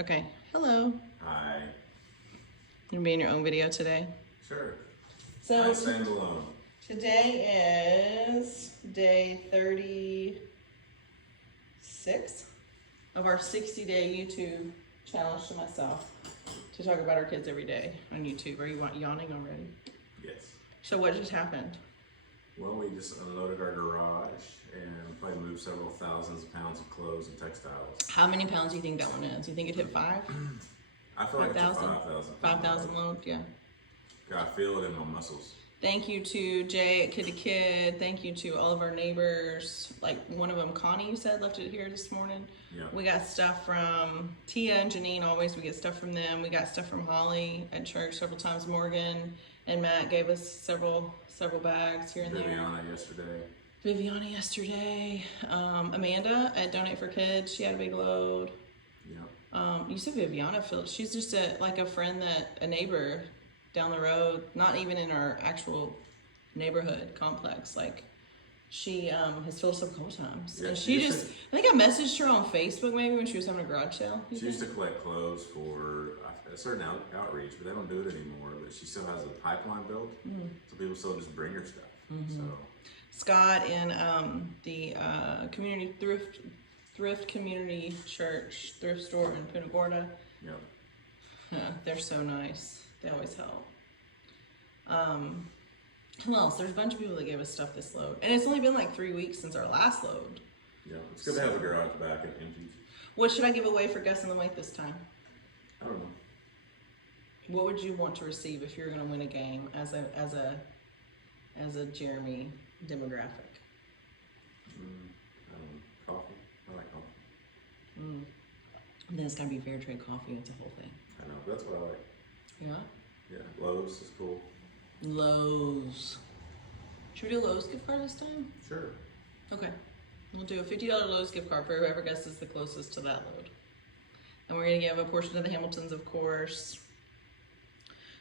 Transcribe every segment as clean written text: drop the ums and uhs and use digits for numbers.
Okay, hello. Hi. You gonna be in your own video today? Sure. So I stand alone. today is day 36 of our 60-day YouTube challenge to myself to talk about our kids every day on YouTube. Are you yawning already? Yes. So what just happened? Well, we just unloaded our garage and probably moved several thousands of pounds of clothes and textiles. How many pounds do you think that one is? You think it hit 5? I feel like it's a 5,000? 5,000. 5,000 load, yeah. I feel it in my muscles. Thank you to Jay at Kid to Kid. Thank you to all of our neighbors. Like one of them, Connie, you said, left it here this morning. Yeah. We got stuff from Tia and Janine. Always we get stuff from them. We got stuff from Holly at church several times. Morgan and Matt gave us several bags here and there. Viviana yesterday. Viviana yesterday. Amanda at Donate for Kids. She had a big load. Yeah. You said Viviana filled. She's just a friend a neighbor down the road, not even in our actual neighborhood complex. Like she has filled us up a couple times. Yeah, and she just I think I messaged her on Facebook maybe when she was having a garage sale. She used to collect clothes for a certain outreach, but they don't do it anymore. But she still has a pipeline built, so people still just bring her stuff. So Scott in the community thrift community church thrift store in Punta Gorda. yeah. They're so nice. They always help. Who else? There's a bunch of people that gave us stuff this load. And it's only been like 3 weeks since our last load. Yeah, it's good to have the garage back and empty. What should I give away for Gus and the Wake this time? I don't know. What would you want to receive if you were going to win a game as a Jeremy demographic? I don't know. Coffee. I like coffee. And then it's got to be fair trade coffee. It's a whole thing. I know. That's what I like. Yeah? Yeah. Lowe's is cool. Lowe's. Should we do a Lowe's gift card this time? Sure. Okay. We'll do a $50 Lowe's gift card for whoever guesses the closest to that load. And we're going to give a portion to the Hamiltons, of course.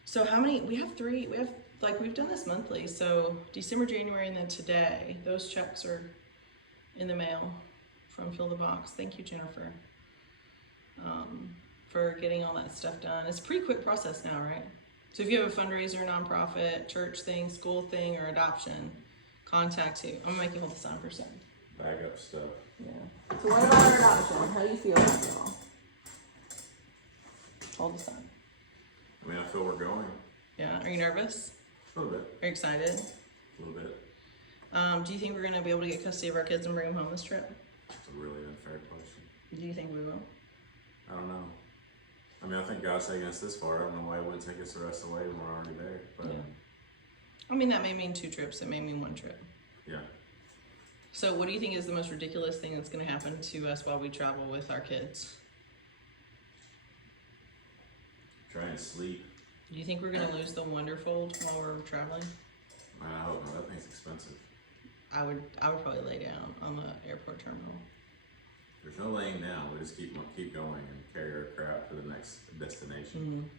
So how many? We have 3. We've done this monthly. So December, January, and then today. Those checks are in the mail from Fill the Box. Thank you, Jennifer, for getting all that stuff done. It's a pretty quick process now, right? So if you have a fundraiser, nonprofit, church thing, school thing, or adoption, contact who? I'm gonna make you hold the sign for a second. Bag up stuff. Yeah. So what about our adoption? How do you feel about it all? Hold the sign. I mean, I feel we're going. Yeah. Are you nervous? A little bit. Are you excited? A little bit. Do you think we're gonna be able to get custody of our kids and bring them home this trip? It's a really unfair question. Do you think we will? I don't know. I mean, I think God's taking us this far. I don't know why He wouldn't take us the rest of the way when we're already there. But Yeah. I mean, that may mean 2 trips. It may mean 1 trip. yeah. So what do you think is the most ridiculous thing that's going to happen to us while we travel with our kids? Trying to sleep. Do you think we're going to lose the Wonderfold while we're traveling? Man, I hope not. That thing's expensive. I would probably lay down on the airport terminal. There's no laying down. We just keep going and carry our crap to the next destination.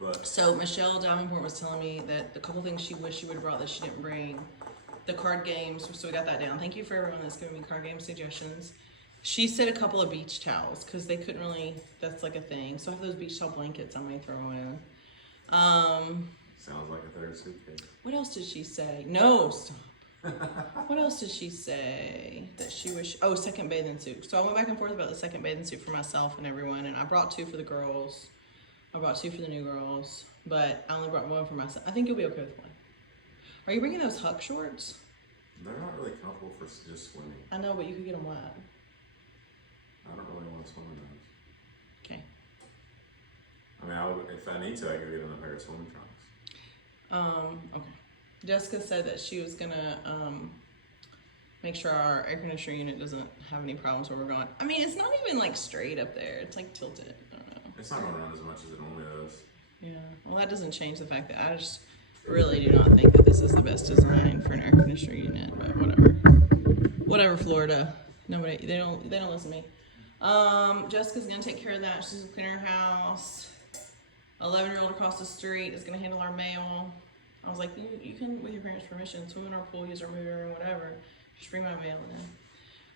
But So Michelle Davenport was telling me that the couple things she wished she would have brought that she didn't bring. The card games, so we got that down. Thank you for everyone that's giving me card game suggestions. She said a couple of beach towels because they couldn't really, that's like a thing. So I have those beach towel blankets I may throw in. sounds like a third suitcase. What else did she say? No, stop. What else did she say that she wish? Oh, second bathing suit. So I went back and forth about the second bathing suit for myself and everyone, and I brought 2 for the girls. I brought 2 for the new girls, but I only brought 1 for myself. I think you'll be okay with 1. Are you bringing those Huck shorts? They're not really comfortable for just swimming. I know, but you could get them wet. I don't really want to swim in those. Okay. I mean, if I need to, I could get in a pair of swimming trunks. Okay. Jessica said that she was gonna make sure our air conditioner unit doesn't have any problems where we're going. I mean, it's not even like straight up there. It's like tilted. I don't know. It's not going to run as much as it normally does. Yeah. Well, that doesn't change the fact that I just really do not think that this is the best design for an air conditioner unit. But whatever. Whatever, Florida. Nobody. They don't listen to me. Jessica's gonna take care of that. She's gonna clean her house. 11-year-old across the street is gonna handle our mail. I was like, you can, with your parents' permission, swim in our pool, use our movie room, whatever. Just bring my mail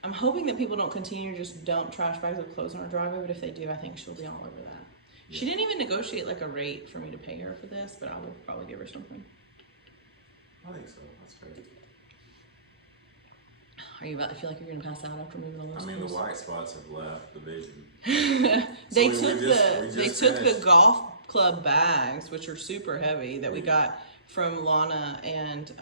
I'm hoping that people don't continue to just dump trash bags of clothes on our driveway, but if they do, I think she'll be all over that. Yeah. She didn't even negotiate like a rate for me to pay her for this, but I would probably give her something. I think so. That's fair. Are you about to feel like you're gonna pass out after moving the I mean, the schools? white spots have left the vision. They So we just took the finished. golf club bags, which are super heavy, that we got from Lana and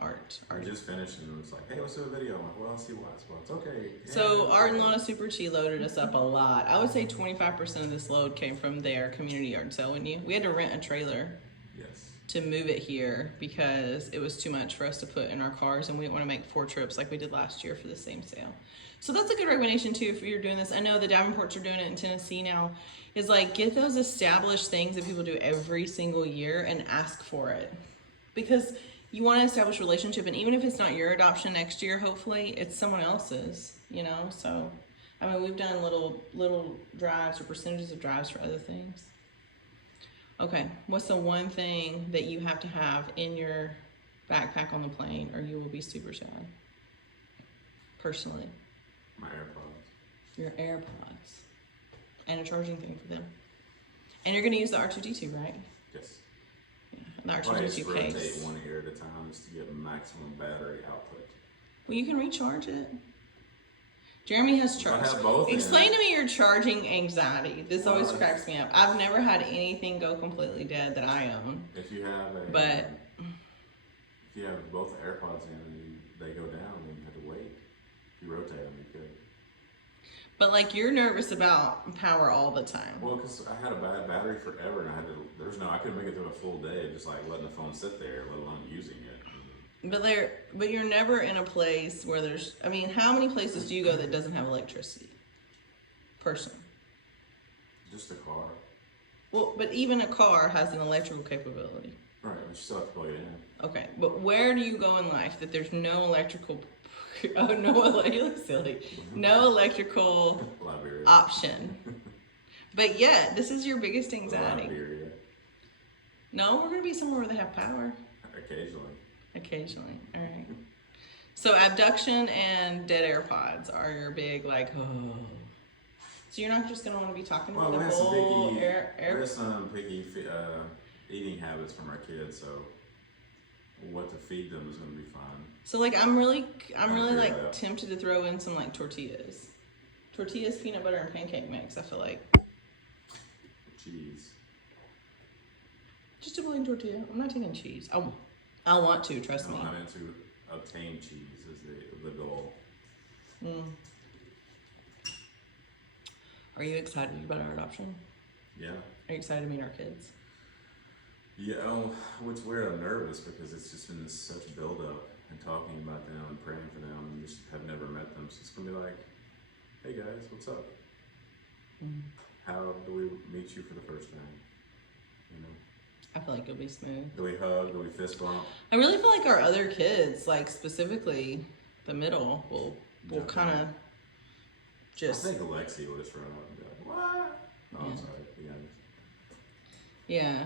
Art. I just finished and it was like, hey, let's do a video. I'm like, well, I'll see white spots. Okay. So Yeah. Art and Lana Super Chi loaded us up a lot. I would say 25% of this load came from their community yard sale, wouldn't you? We had to rent a trailer Yes. to move it here because it was too much for us to put in our cars, and we didn't want to make 4 trips like we did last year for the same sale. So that's a good recommendation too if you're doing this. I know the Davenports are doing it in Tennessee now. Is like get those established things that people do every single year and ask for it, because you want to establish a relationship, and even if it's not your adoption next year, hopefully it's someone else's. You know, so I mean we've done little drives or percentages of drives for other things. Okay, what's the one thing that you have to have in your backpack on the plane, or you will be super sad? Personally, My AirPods. your AirPods and a charging thing for them. And you're gonna use the R2D2, right? Yes. Yeah, the Probably just R2D2 rotate case. one ear at a time just to get maximum battery output. Well, you can recharge it. Jeremy has I charged. have both in. Explain to me your charging anxiety. This always Well, cracks me up. I've never had anything go completely dead that I own. If you have a, But- if you have both AirPods in and they go down, then you have to wait. If you rotate them, you could. But like you're nervous about power all the time. Well, because I had a bad battery forever, and I couldn't make it through a full day just like letting the phone sit there, let alone using it. But you're never in a place where there's. I mean, how many places do you go that doesn't have electricity? Personally. Just a car. Well, but even a car has an electrical capability. Right, but you still have to plug it in. Okay, but where do you go in life that there's no electrical? Oh no, you look silly. No electrical Liberia. option. But yet, this is your biggest anxiety. Liberia. No, we're gonna be somewhere where they have power. Occasionally. Occasionally, all right. So abduction and dead AirPods are your big like. Oh. So you're not just gonna want to be talking Well, about we the have some whole picky, air. we have some picky eating habits from our kids, so what to feed them is going to be fun. So like I'm really figure like it out. tempted to throw in some like tortillas, peanut butter and pancake mix. I feel like Cheese. just a plain tortilla. I'm not taking cheese. I want to, trust me. I'm into obtain cheese is the goal. Mm. Are you excited about our adoption? Yeah. Are you excited to meet our kids? Yeah, it's weird. I'm nervous because it's just been such build up and talking about them and praying for them, and just have never met them. So it's gonna be like, hey guys, what's up? Mm. How do we meet you for the first time? You know, I feel like it'll be smooth. do we hug? Do we fist bump? I really feel like our other kids, like specifically the middle, will Jump kind of in. just I think Alexi will just run up and be like, what? No, I'm Yeah. sorry. Yeah. yeah.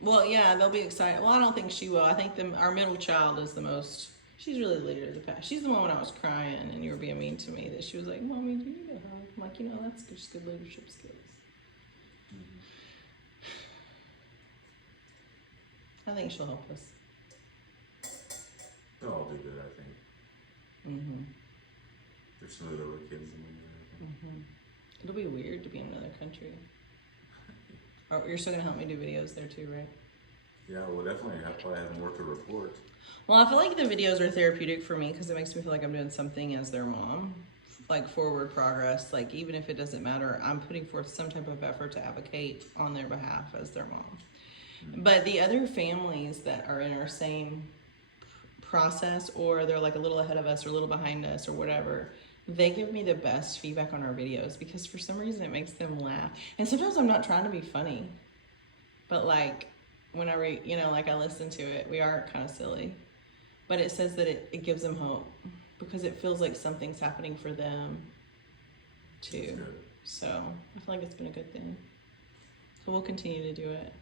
Well, yeah, they'll be excited. Well, I don't think she will. I think our middle child is the most. She's really the leader of the pack. She's the one when I was crying and you were being mean to me that she was like, "Mommy, do you need a hug?" I'm like, that's just good leadership skills. I think she'll help us. They'll all do good, I think. Mm-hmm. They're smoother with kids than we are. Mm-hmm. It'll be weird to be in another country. Oh, you're still gonna help me do videos there too, right? Yeah, well, definitely. I probably have more to report. Well, I feel like the videos are therapeutic for me because it makes me feel like I'm doing something as their mom, like forward progress. Like even if it doesn't matter, I'm putting forth some type of effort to advocate on their behalf as their mom. But the other families that are in our same process, or they're like a little ahead of us or a little behind us or whatever, they give me the best feedback on our videos because for some reason it makes them laugh. And sometimes I'm not trying to be funny, but like when I like I listen to it, we are kind of silly, but it says that it gives them hope because it feels like something's happening for them That's too. good. So I feel like it's been a good thing. So we'll continue to do it.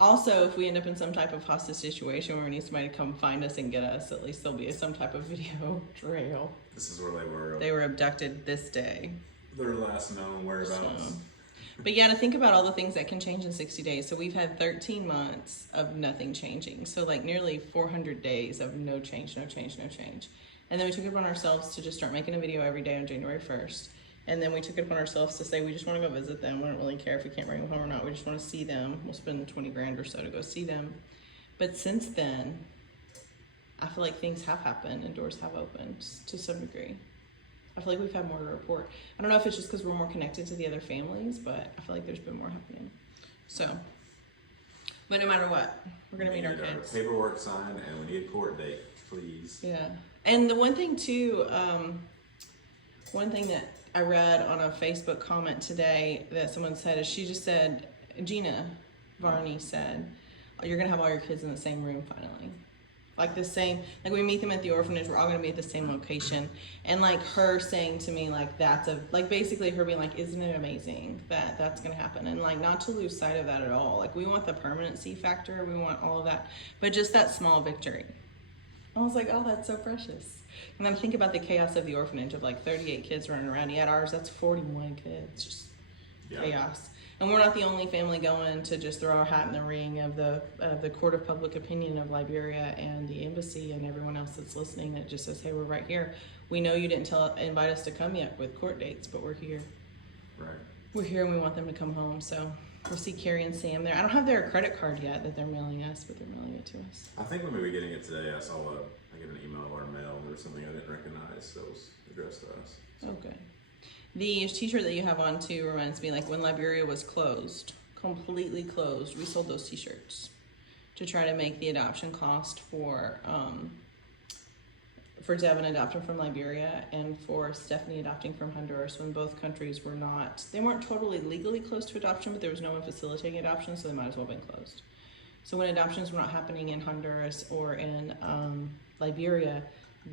Also, if we end up in some type of hostage situation where we need somebody to come find us and get us, at least there'll be some type of video trail. This is where they were. They were abducted this day. Their last known whereabouts. So, but yeah, to think about all the things that can change in 60 days. So we've had 13 months of nothing changing. So like nearly 400 days of no change, no change, no change. And then we took it upon ourselves to just start making a video every day on January 1st. And then we took it upon ourselves to say we just want to go visit them. We don't really care if we can't bring them home or not. We just want to see them. We'll spend 20 grand or so to go see them. But since then, I feel like things have happened and doors have opened to some degree. I feel like we've had more to report. I don't know if it's just because we're more connected to the other families, but I feel like there's been more happening. So, but no matter what, we're going to meet our kids. Paperwork signed and we need a court date, please. Yeah. And the one thing too, one thing that I read on a Facebook comment today that someone said is she just said, Gina Varney said, you're going to have all your kids in the same room finally. Like the same, like we meet them at the orphanage, we're all gonna be at the same location. And like her saying to me, like like basically her being like, isn't it amazing that that's gonna happen? And like not to lose sight of that at all. Like we want the permanency factor, we want all of that, but just that small victory. I was like, oh, that's so precious. And then I think about the chaos of the orphanage of like 38 kids running around. Yet ours, that's 41 kids, just chaos. And we're not the only family going to just throw our hat in the ring of the court of public opinion of Liberia and the embassy and everyone else that's listening that just says, hey, we're right here. We know you didn't invite us to come yet with court dates, but we're here. Right. We're here and we want them to come home. So we'll see Carrie and Sam there. I don't have their credit card yet that they're mailing us, but they're mailing it to us. I think we may be getting it today. I get an email of our mail. There was something I didn't recognize that was addressed to us. So. Okay. The t-shirt that you have on too reminds me, like when Liberia was closed, completely closed, we sold those t-shirts to try to make the adoption cost for Devin adopting from Liberia and for Stephanie adopting from Honduras when both countries they weren't totally legally close to adoption, but there was no one facilitating adoption, so they might as well have been closed. So when adoptions were not happening in Honduras or in Liberia,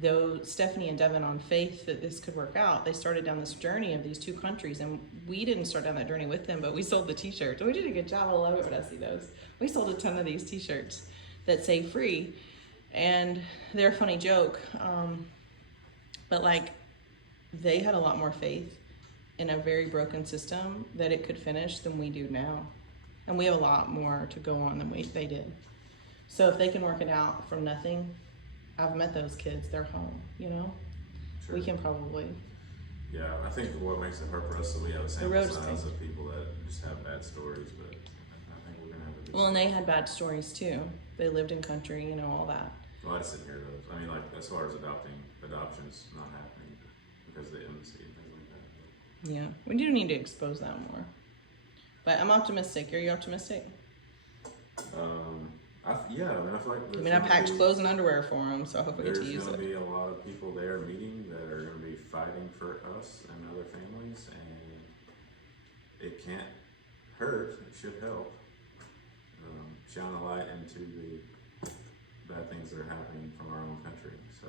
though Stephanie and Devin on faith that this could work out, they started down this journey of these two countries, and we didn't start down that journey with them, but we sold the t-shirts. We did a good job. I love it when I see those. We sold a ton of these t-shirts that say free, and they're a funny joke, but like they had a lot more faith in a very broken system that it could finish than we do now, and we have a lot more to go on than they did. So if they can work it out from nothing, I've met those kids, they're home, you know? Sure. We can probably. Yeah, I think what makes it hard for us is we have a sample size of people that just have bad stories, but I think we're gonna have a good Well, and they had bad stories too. They lived in country, you know, all that. Well, I just didn't hear those. I mean, like, as far as adoption's not happening because of the embassy and things like that. Yeah, we do need to expose that more. But I'm optimistic. Are you optimistic? Yeah, I mean, I feel like I packed clothes and underwear for them, so I hope we get to use it. There's going to be a lot of people there meeting that are going to be fighting for us and other families, and it can't hurt. It should help shine a light into the bad things that are happening from our own country. So,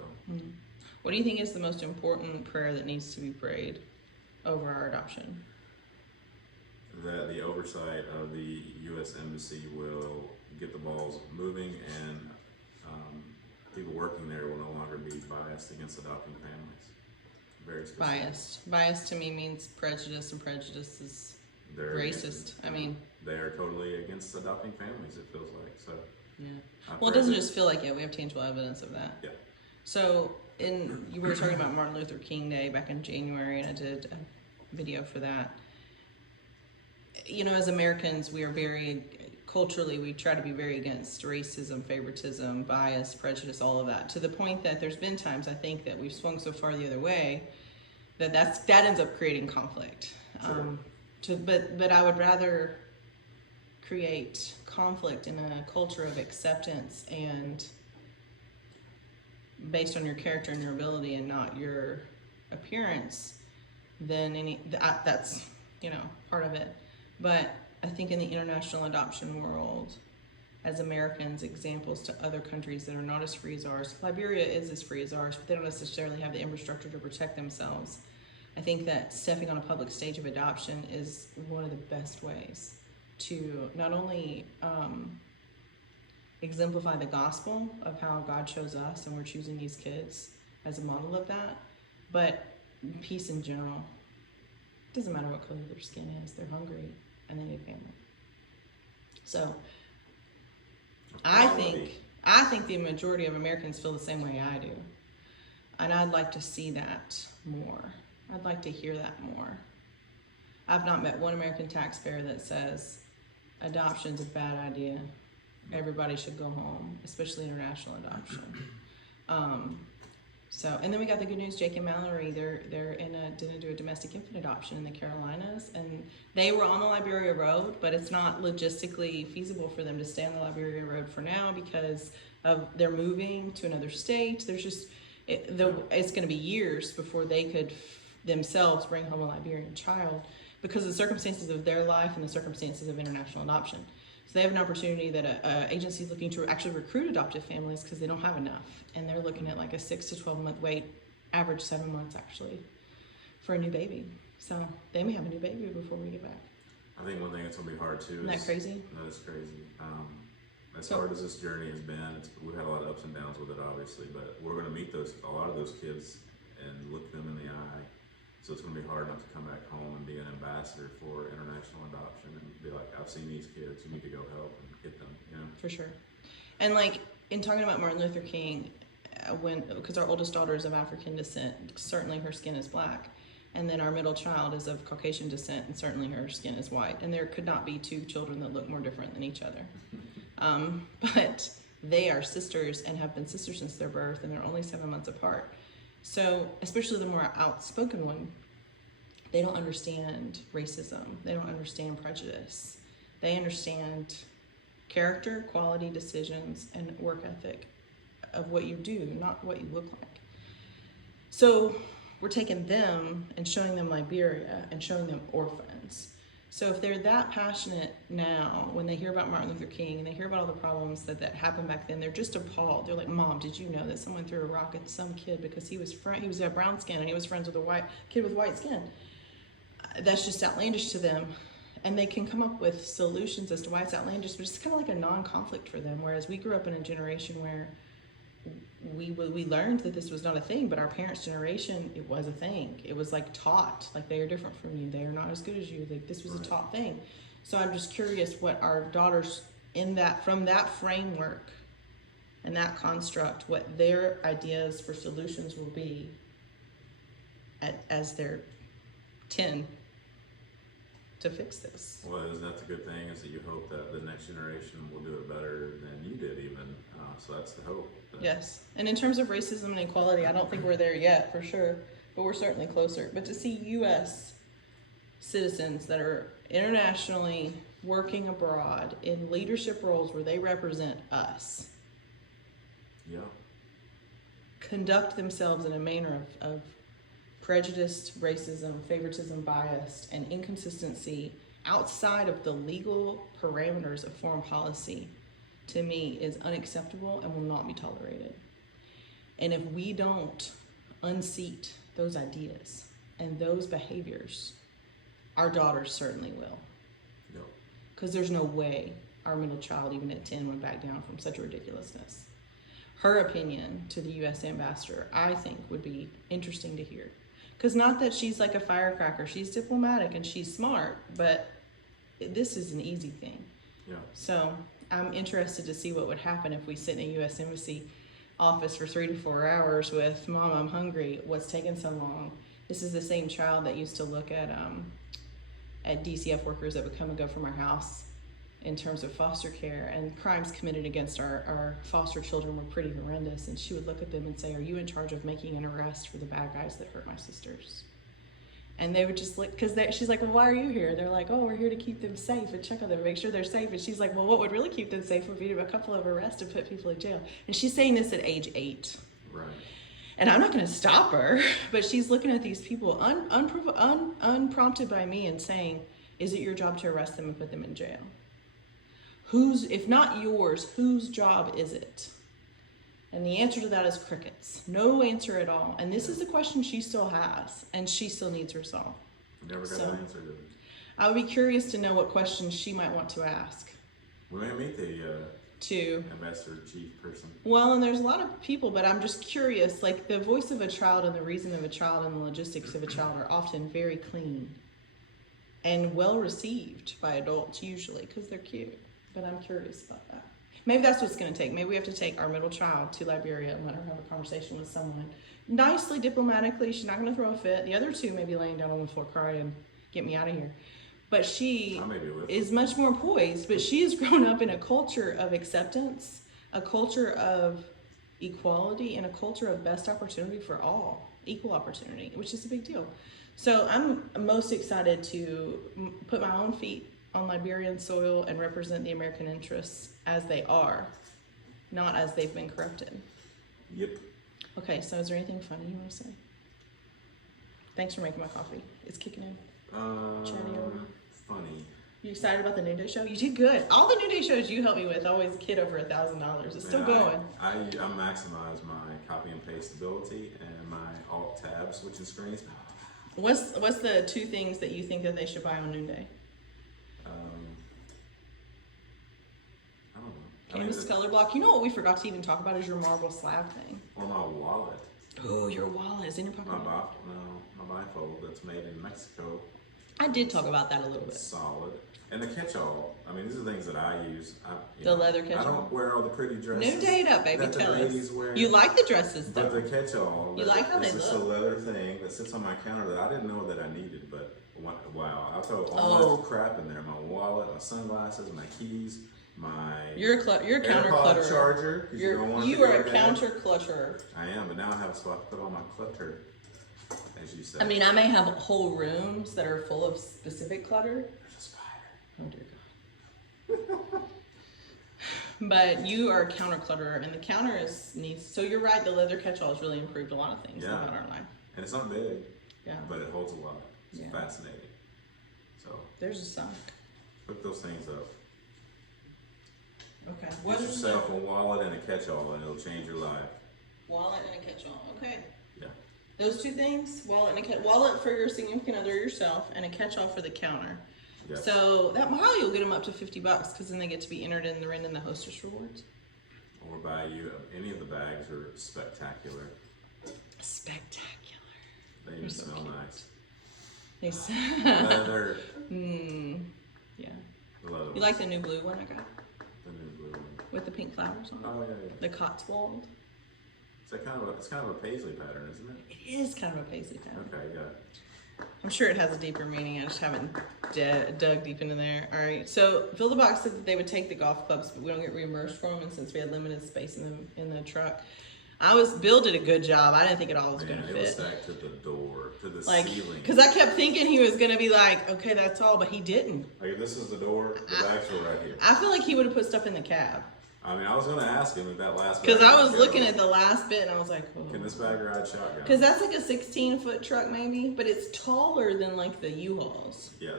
What do you think is the most important prayer that needs to be prayed over our adoption? That the oversight of the U.S. Embassy will get the balls moving, and people working there will no longer be biased against adopting families. Very specific. Biased to me means prejudice, and prejudice is racist. I mean, they are totally against adopting families, it feels like. So yeah. Well, it doesn't just feel like it. We have tangible evidence of that. Yeah. So you were talking about Martin Luther King Day back in January, and I did a video for that. You know, as Americans, we are culturally, we try to be very against racism, favoritism, bias, prejudice, all of that, to the point that there's been times, I think, that we've swung so far the other way that ends up creating conflict. Sure. But I would rather create conflict in a culture of acceptance and based on your character and your ability and not your appearance than that's, you know, part of it. But I think in the international adoption world, as Americans, examples to other countries that are not as free as ours. Liberia is as free as ours, but they don't necessarily have the infrastructure to protect themselves. I think that stepping on a public stage of adoption is one of the best ways to not only exemplify the gospel of how God chose us, and we're choosing these kids as a model of that. But peace in general, it doesn't matter what color their skin is, they're hungry and they need family. So I think the majority of Americans feel the same way I do. And I'd like to see that more. I'd like to hear that more. I've not met one American taxpayer that says adoption's a bad idea. Everybody should go home, especially international adoption. And then we got the good news. Jake and Mallory, they're didn't do a domestic infant adoption in the Carolinas, and they were on the Liberia Road, but it's not logistically feasible for them to stay on the Liberia Road for now because of they're moving to another state. There's just it's going to be years before they could themselves bring home a Liberian child because of the circumstances of their life and the circumstances of international adoption. So they have an opportunity that an agency is looking to actually recruit adoptive families because they don't have enough. And they're looking at like a 6 to 12 month wait, average 7 months actually, for a new baby. So they may have a new baby before we get back. I think one thing that's going to be hard too Isn't that crazy? That is crazy. As hard as this journey has been, we've had a lot of ups and downs with it obviously, but we're going to meet a lot of those kids and look them in the eye. So it's going to be hard not to come back home and be an ambassador for international adoption and be like, I've seen these kids, you need to go help and get them, you know? For sure. And like, in talking about Martin Luther King, because our oldest daughter is of African descent, certainly her skin is black. And then our middle child is of Caucasian descent, and certainly her skin is white. And there could not be two children that look more different than each other. But they are sisters and have been sisters since their birth, and they're only 7 months apart. So, especially the more outspoken one, they don't understand racism. They don't understand prejudice. They understand character, quality, decisions, and work ethic of what you do, not what you look like. So we're taking them and showing them Liberia and showing them orphans. So if they're that passionate now, when they hear about Martin Luther King and they hear about all the problems that happened back then, they're just appalled. They're like, Mom, did you know that someone threw a rock at some kid because he was brown skin and he was friends with a white kid with white skin? That's just outlandish to them. And they can come up with solutions as to why it's outlandish, but it's kind of like a non-conflict for them. Whereas we grew up in a generation where we learned that this was not a thing, but our parents' generation, it was a thing. It was like taught, like they are different from you. They are not as good as you. Like this was a taught thing. So I'm just curious what our daughters from that framework and that construct, what their ideas for solutions will be as they're 10 to fix this. Well, isn't that the good thing, is that you hope that the next generation will do it better than you did even, so that's the hope. Yes, and in terms of racism and equality, I don't think we're there yet, for sure, but we're certainly closer. But to see U.S. citizens that are internationally working abroad in leadership roles where they represent us, yeah, conduct themselves in a manner of prejudiced, racism, favoritism, bias, and inconsistency outside of the legal parameters of foreign policy, to me, is unacceptable and will not be tolerated. And if we don't unseat those ideas and those behaviors, our daughters certainly will. Because there's no way our middle child, even at 10, would back down from such a ridiculousness. Her opinion to the U.S. ambassador, I think, would be interesting to hear. Because not that she's like a firecracker, she's diplomatic and she's smart, but this is an easy thing. Yeah. So I'm interested to see what would happen if we sit in a U.S. Embassy office for 3 to 4 hours with, Mom, I'm hungry, what's taking so long? This is the same child that used to look at DCF workers that would come and go from our house in terms of foster care, and crimes committed against our foster children were pretty horrendous, and she would look at them and say, are you in charge of making an arrest for the bad guys that hurt my sisters? And they would just look, because she's like, well, why are you here? They're like, oh, we're here to keep them safe and check on them, make sure they're safe. And she's like, well, what would really keep them safe would be a couple of arrests and put people in jail. And she's saying this at age 8. Right. And I'm not going to stop her, but she's looking at these people unprompted by me and saying, is it your job to arrest them and put them in jail? If not yours, whose job is it? And the answer to that is crickets. No answer at all. And this is the question she still has, and she still needs resolve. Never got an answer to it. I would be curious to know what questions she might want to ask. We may meet the to. Ambassador chief person. Well, and there's a lot of people, but I'm just curious, like the voice of a child and the reason of a child and the logistics of a child are often very clean and well received by adults usually because they're cute. But I'm curious about that. Maybe that's what it's going to take. Maybe we have to take our middle child to Liberia and let her have a conversation with someone nicely, diplomatically. She's not going to throw a fit. The other two may be laying down on the floor crying, get me out of here. But she is much more poised. But she has grown up in a culture of acceptance, a culture of equality, and a culture of best opportunity for all, equal opportunity, which is a big deal. So I'm most excited to put my own feet on Liberian soil and represent the American interests as they are, not as they've been corrupted. Yep. Okay, so is there anything funny you want to say? Thanks for making my coffee. It's kicking in. Funny. You excited about the Noonday Show? You did good. All the Noonday shows you help me with always kid over $1,000. It's still going. I maximize my copy and paste ability and my alt tab switching screens. What's the two things that you think that they should buy on Noonday? I don't know. Canvas color block. You know what we forgot to even talk about is your marble slab thing. Or my wallet. Oh, your wallet is in your pocket. My bifold that's made in Mexico. I did talk about that a little bit. Solid. And the catch-all. I mean, these are things that I use. Leather catch-all. I don't wear all the pretty dresses. New date up, baby. That Tell the ladies us. wear. You like the dresses, though. But the catch-all. You like how they look. It's just a look. leather thing that sits on my counter that I didn't know that I needed. But wow, I throw all my crap in there. My wallet, my sunglasses, my keys, my You're a counter AirPod clutterer. charger. You are a counter clutterer. I am, but now I have a spot to put all my clutter, as you said. I mean, I may have whole rooms that are full of specific clutter. There's a spider. Oh dear God. But you are a counter clutterer, and the counter needs. So you're right. The leather catch-all has really improved a lot of things about our life. And it's not big. Yeah. But it holds a lot. It's fascinating. So there's a sock. Look those things up. Okay. Get yourself a wallet and a catch-all, and it'll change your life. Wallet and a catch-all. Okay. Yeah. Those two things: wallet for your significant other, or yourself, and a catch-all for the counter. Yes. So that probably will get them up to $50 because then they get to be entered in the hostess rewards. Or buy you any of the bags are spectacular. Spectacular. They even smell nice. They Leather. Yeah. The leather. You like the new blue one I got? The new blue one. With the pink flowers on it? Oh yeah. The Cotswold. It's kind of a paisley pattern, isn't it? It is kind of a paisley pattern. Okay, got it. I'm sure it has a deeper meaning. I just haven't dug deep into there. All right. So Fill the Box said that they would take the golf clubs, but we don't get reimbursed for them. And since we had limited space in the truck, Bill did a good job. I didn't think it all was going to fit. It was stacked to the door, to the ceiling. Because I kept thinking he was going to be like, okay, that's all, but he didn't. Like, if this is the door, the bags were right here. I feel like he would have put stuff in the cab. I mean, I was going to ask him if that last because I was looking at the last bit and I was like, oh. Can this bag ride shotgun? Because that's like a 16-foot truck maybe, but it's taller than like the U-Hauls. Yeah.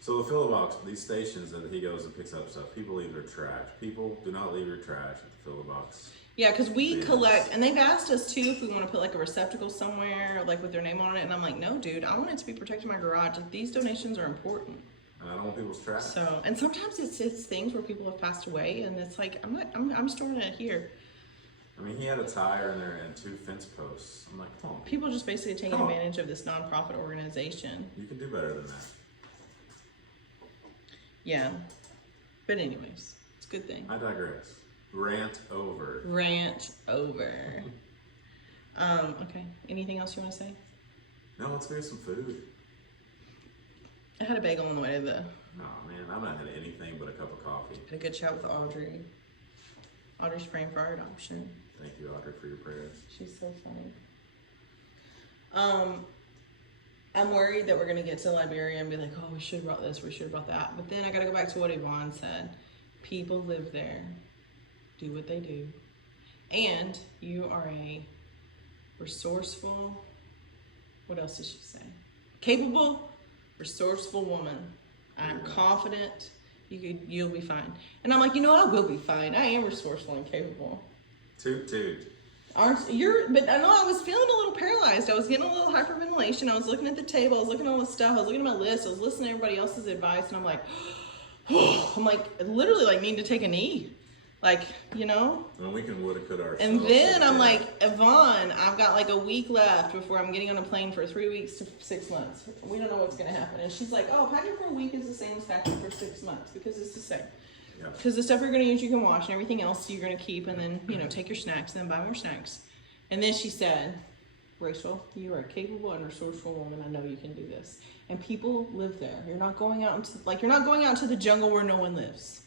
So the Fill the Box, these stations that he goes and picks up stuff, people leave their trash. People do not leave your trash at the Fill the Box. Yeah, because we collect, and they've asked us too if we want to put like a receptacle somewhere, like with their name on it, and I'm like, no, dude, I want it to be protecting my garage. Like, these donations are important. And I don't want people's trash. So, and sometimes it's things where people have passed away, and it's like, I'm storing it here. I mean, he had a tire in there and 2 fence posts. I'm like, come on. People just basically taking advantage of this nonprofit organization. You can do better than that. Yeah. But anyways, it's a good thing. I digress. Rant over. Rant over. Okay. Anything else you want to say? No, let's make some food. I had a bagel on the way to the... Oh man, I've not had anything but a cup of coffee. Had a good chat with Audrey. Audrey's praying for our adoption. Thank you, Audrey, for your prayers. She's so funny. I'm worried that we're going to get to Liberia and be like, oh, we should have brought this, we should have brought that. But then I got to go back to what Yvonne said. People live there. Do what they do. And you are a resourceful, what else did she say? Capable, resourceful woman. I'm confident you'll be fine. And I'm like, you know what? I will be fine. I am resourceful and capable. Toot toot. But I know I was feeling a little paralyzed. I was getting a little hyperventilation. I was looking at the table. I was looking at all the stuff. I was looking at my list. I was listening to everybody else's advice. And I'm like, I'm like literally like needing to take a knee. Like, you know? And we can woulda, coulda ourselves. And then I'm yeah. like, Yvonne, I've got like a week left before I'm getting on a plane for 3 weeks to 6 months. We don't know what's going to happen. And she's like, oh, packing for a week is the same as packing for 6 months because it's the same. Yeah. Because the stuff you're going to use, you can wash, and everything else you're going to keep, and then, you know, take your snacks and then buy more snacks. And then she said, Rachel, you are a capable and resourceful woman. I know you can do this. And people live there. You're not going out into the jungle where no one lives.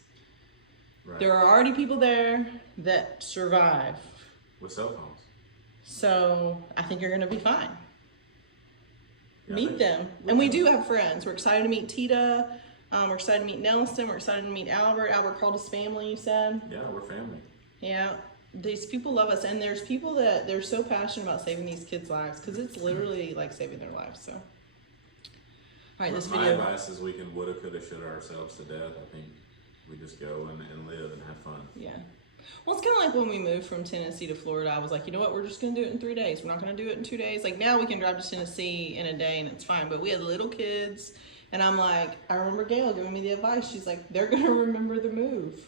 Right. There are already people there that survive. With cell phones. So I think you're going to be fine. Yeah, Meet them. And we do have friends. We're excited to meet Tita. We're excited to meet Nelson. We're excited to meet Albert. Albert called us family, you said? Yeah, we're family. Yeah. These people love us. And there's people that they're so passionate about saving these kids' lives because it's literally like saving their lives. So, all right, this My video. advice is we can woulda, coulda, shoulda ourselves to death. I think we just go and live and have fun. Yeah. Well, it's kind of like when we moved from Tennessee to Florida. I was like, you know what? We're just going to do it in 3 days. We're not going to do it in 2 days. Like now we can drive to Tennessee in a day and it's fine. But we had little kids. And I'm like, I remember Gail giving me the advice. She's like, they're going to remember the move.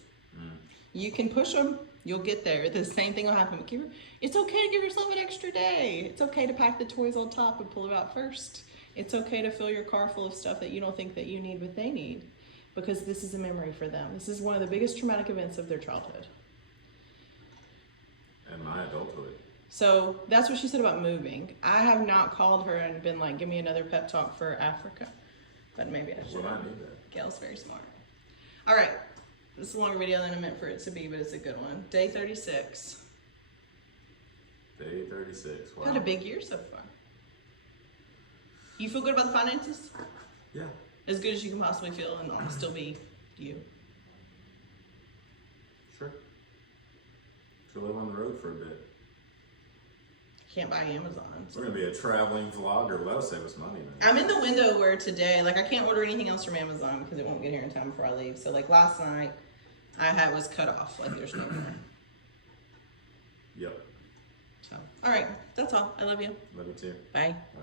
You can push them. You'll get there. The same thing will happen. But it's okay to give yourself an extra day. It's okay to pack the toys on top and pull them out first. It's okay to fill your car full of stuff that you don't think that you need, but they need. Because this is a memory for them. This is one of the biggest traumatic events of their childhood. And my adulthood. So that's what she said about moving. I have not called her and been like, give me another pep talk for Africa. But maybe I should. Well, I need that. Gail's very smart. All right. This is a longer video than I meant for it to be, but it's a good one. Day 36. Day 36. Wow. Had a big year so far. You feel good about the finances? Yeah. As good as you can possibly feel and I'll still be you. Sure. Should live on the road for a bit. Can't buy Amazon. So. We're gonna be a traveling vlogger. That'll save us money, man. I'm in the window where today, like I can't order anything else from Amazon because it won't get here in time before I leave. So like last night, was cut off. Like there's no more. Yep. So, all right, that's all. I love you. Love you too. Bye. Bye.